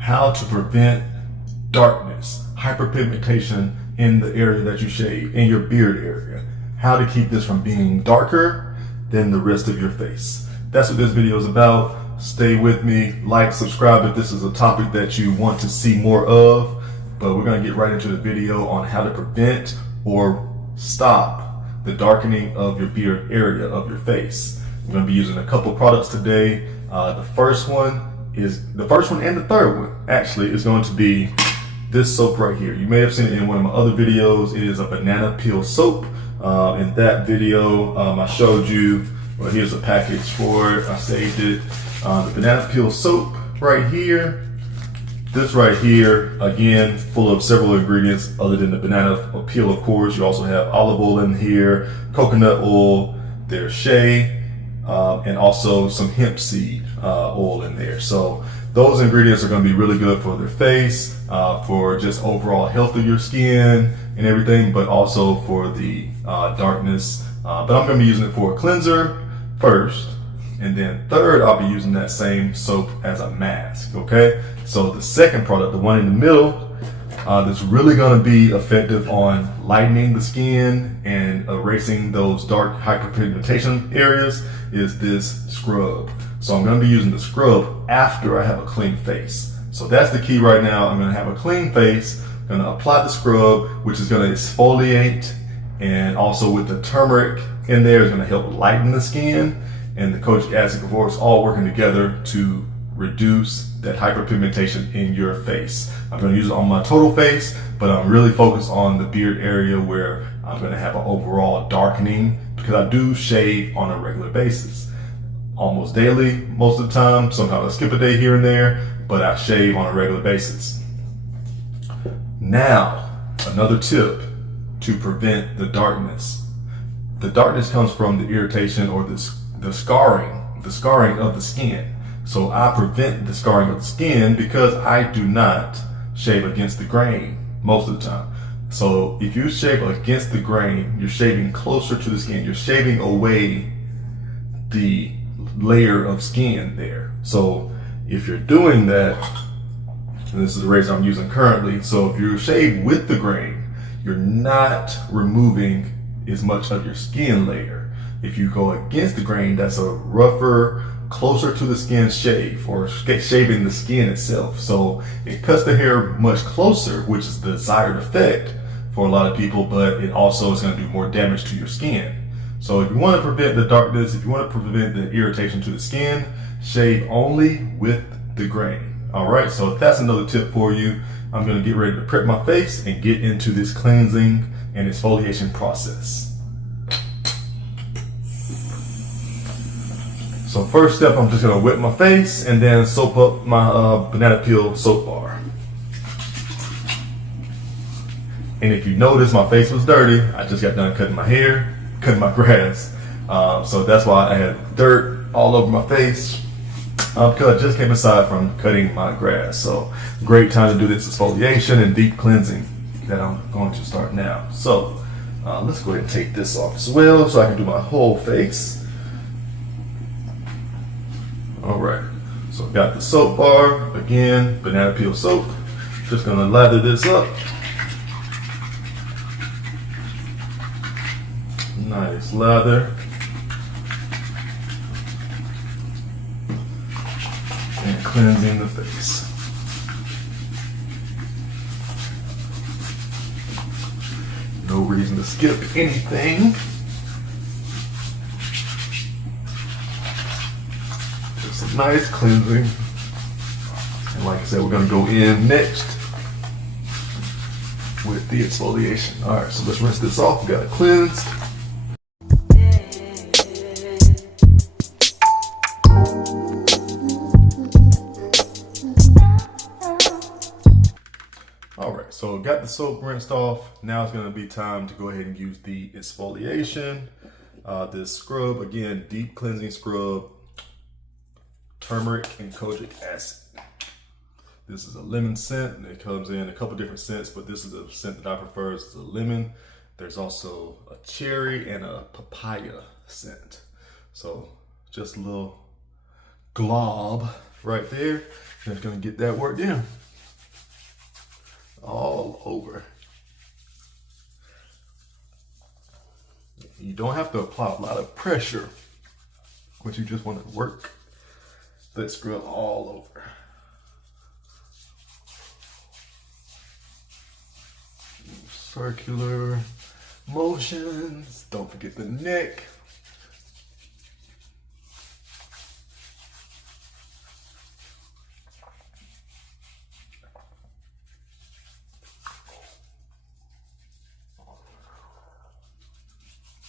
how to prevent darkness, hyperpigmentation in the area that you shave, in your beard area. How to keep this from being darker than the rest of your face. That's what this video is about. Stay with me, like, subscribe if this is a topic that you want to see more of. But we're gonna get right into the video on how to prevent or stop the darkening of your beard area of your face. We're gonna be using a couple products today. The first one and the third one actually is going to be this soap right here. You may have seen it in one of my other videos. It is a banana peel soap. In that video, I showed you, well, here's a package for it. I saved it. The banana peel soap right here. This right here, again, full of several ingredients other than the banana peel, of course. You also have olive oil in here, coconut oil, there's shea, and also some hemp seed oil in there. So those ingredients are going to be really good for their face, for just overall health of your skin and everything, but also for the darkness. But I'm going to be using it for a cleanser first. And then third, I'll be using that same soap as a mask, okay? So the second product, the one in the middle, that's really gonna be effective on lightening the skin and erasing those dark hyperpigmentation areas, is this scrub. So I'm gonna be using the scrub after I have a clean face. So that's the key right now. I'm gonna have a clean face, gonna apply the scrub, which is gonna exfoliate, and also with the turmeric in there is gonna help lighten the skin. And the Kojic Acid, of course, all working together to reduce that hyperpigmentation in your face. I'm going to use it on my total face, but I'm really focused on the beard area where I'm going to have an overall darkening, because I do shave on a regular basis. Almost daily, most of the time. Sometimes I skip a day here and there, but I shave on a regular basis. Now, another tip to prevent the darkness. The darkness comes from the irritation or the scarring of the skin. So I prevent the scarring of the skin because I do not shave against the grain most of the time. So if you shave against the grain, you're shaving closer to the skin. You're shaving away the layer of skin there. So if you're doing that, and this is the razor I'm using currently, so if you shave with the grain, you're not removing as much of your skin layer. If you go against the grain, that's a rougher, closer to the skin shave, or shaving the skin itself. So it cuts the hair much closer, which is the desired effect for a lot of people, but it also is going to do more damage to your skin. So if you want to prevent the darkness, if you want to prevent the irritation to the skin, shave only with the grain. All right, so that's another tip for you. I'm going to get ready to prep my face and get into this cleansing and exfoliation process. So first step, I'm just gonna wet my face and then soap up my banana peel soap bar. And if you notice, my face was dirty. I just got done cutting my hair, cutting my grass. So that's why I had dirt all over my face, because I just came inside from cutting my grass. So great time to do this exfoliation and deep cleansing that I'm going to start now. So let's go ahead and take this off as well so I can do my whole face. All right, so I've got the soap bar, again, banana peel soap. Just gonna lather this up. Nice lather. And cleansing the face. No reason to skip anything. Some nice cleansing, and like I said, we're going to go in next with the exfoliation. All right, so let's rinse this off. We got it cleansed. All right, so got the soap rinsed off. Now it's going to be time to go ahead and use the exfoliation. This scrub, again, deep cleansing scrub. Turmeric and Kojic Acid. This is a lemon scent, and it comes in a couple different scents, but this is a scent that I prefer. It's a lemon. There's also a cherry and a papaya scent. So just a little glob right there. Just gonna get that worked in all over. You don't have to apply a lot of pressure, but you just want to work that scrub all over. Circular motions. Don't forget the neck.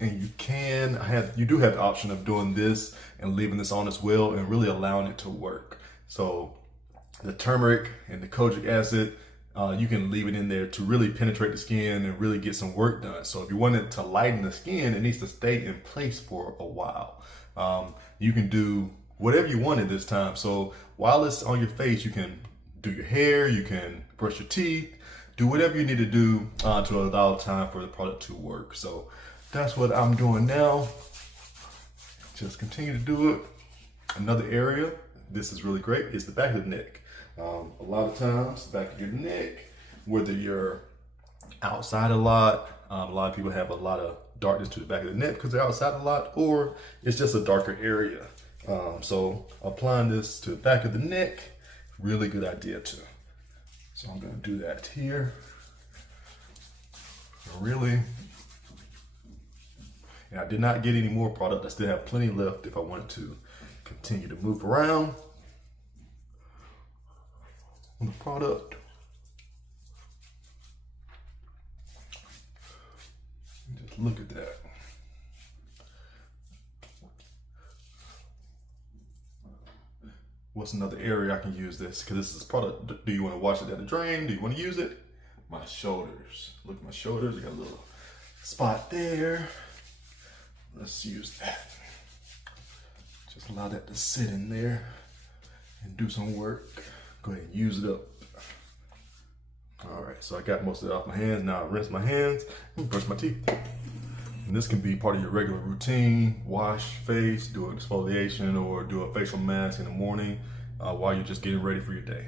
And you do have the option of doing this and leaving this on as well and really allowing it to work. So the turmeric and the kojic acid, you can leave it in there to really penetrate the skin and really get some work done. So if you want it to lighten the skin, it needs to stay in place for a while. You can do whatever you want at this time. So while it's on your face, you can do your hair, you can brush your teeth, do whatever you need to do to allow time for the product to work. So that's what I'm doing now. Just continue to do it. Another area, this is really great, is the back of the neck. A lot of times, the back of your neck, whether you're outside a lot of people have a lot of darkness to the back of the neck because they're outside a lot, or it's just a darker area. So applying this to the back of the neck, really good idea too. So I'm gonna do that here. Really. And I did not get any more product. I still have plenty left if I wanted to continue to move around on the product. Just look at that. What's another area I can use this? Because this is product. Do you want to wash it down the drain? Do you want to use it? My shoulders. Look at my shoulders. I got a little spot there. Let's use that. Just allow that to sit in there and do some work. Go ahead and use it up. All right, so I got most of it off my hands. Now I rinse my hands and brush my teeth. And this can be part of your regular routine. Wash face, do an exfoliation, or do a facial mask in the morning while you're just getting ready for your day.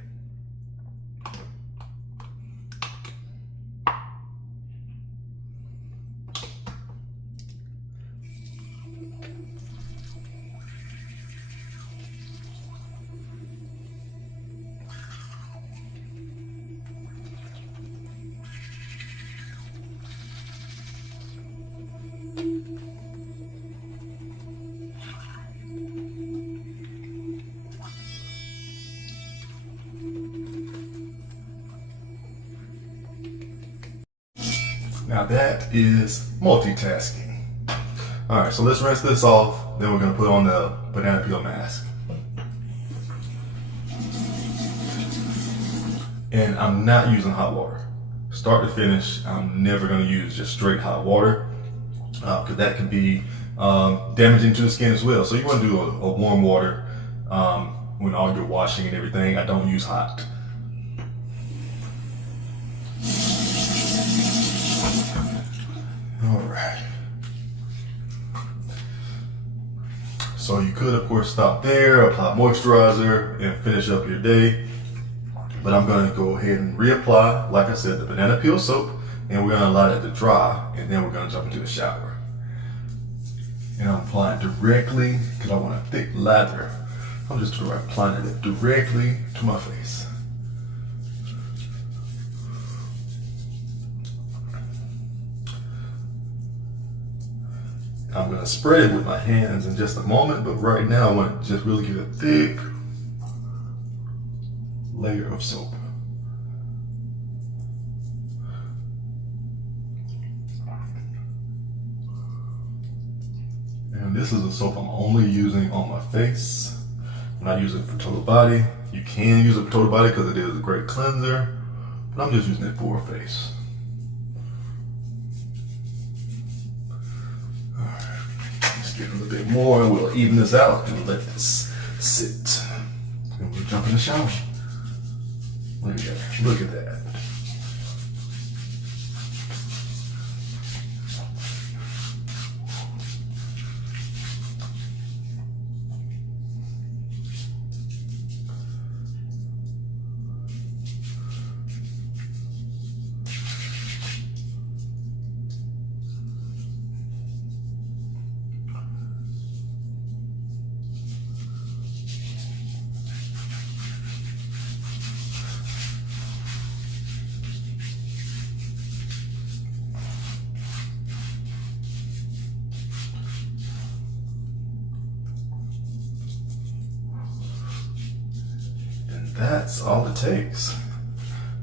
Now that is multitasking. All right, so let's rinse this off. Then we're gonna put on the banana peel mask. And I'm not using hot water. Start to finish, I'm never gonna use just straight hot water because that can be damaging to the skin as well. So you wanna do a warm water when all your washing and everything. I don't use hot. All right. So you could, of course, stop there, apply moisturizer, and finish up your day. But I'm going to go ahead and reapply, like I said, the banana peel soap, and we're going to allow that to dry, and then we're going to jump into the shower. And I'm applying directly, because I want a thick lather. I'm just applying it directly to my face. I'm going to spread it with my hands in just a moment, but right now I want to just really get a thick layer of soap. And this is a soap I'm only using on my face. I'm not using it for total body. You can use it for total body because it is a great cleanser, but I'm just using it for face. Get a little bit more and we'll even this out and let this sit. And we'll jump in the shower. Look at that. Look at that. that's all it takes.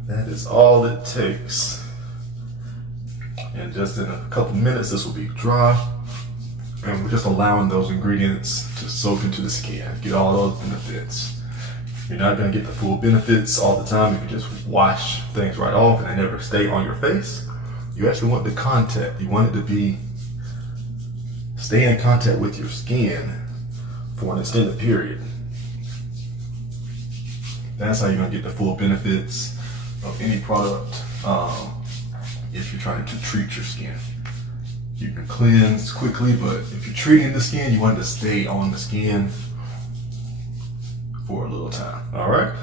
That is all it takes. And just in a couple minutes, this will be dry. And we're just allowing those ingredients to soak into the skin, get all those benefits. You're not going to get the full benefits all the time if you just wash things right off and they never stay on your face. You actually want the contact. You want it to stay in contact with your skin for an extended period. That's how you're going to get the full benefits of any product if you're trying to treat your skin. You can cleanse quickly, but if you're treating the skin, you want it to stay on the skin for a little time. All right.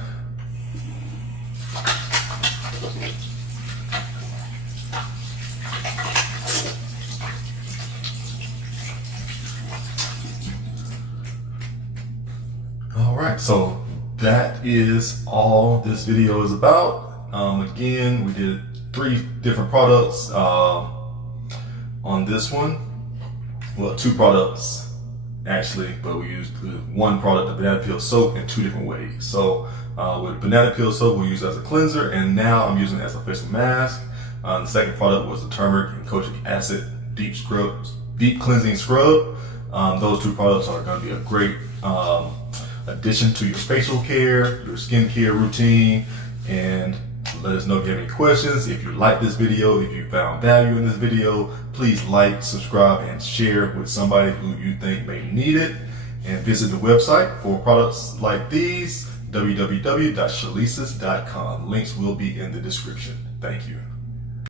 All right, so that is all this video is about. Again, we did 3 different products on this one. Well, 2 products actually, but we used one product, the banana peel soap, in 2 different ways. So with banana peel soap, we use it as a cleanser, and now I'm using it as a facial mask. The second product was the Turmeric Kojic Acid deep cleansing scrub. Those 2 products are going to be a great addition to your facial care, your skincare routine. And let us know if you have any questions. If you like this video, if you found value in this video, please like, subscribe, and share with somebody who you think may need it. And visit the website for products like these, www.shalices.com. Links will be in the description. Thank you.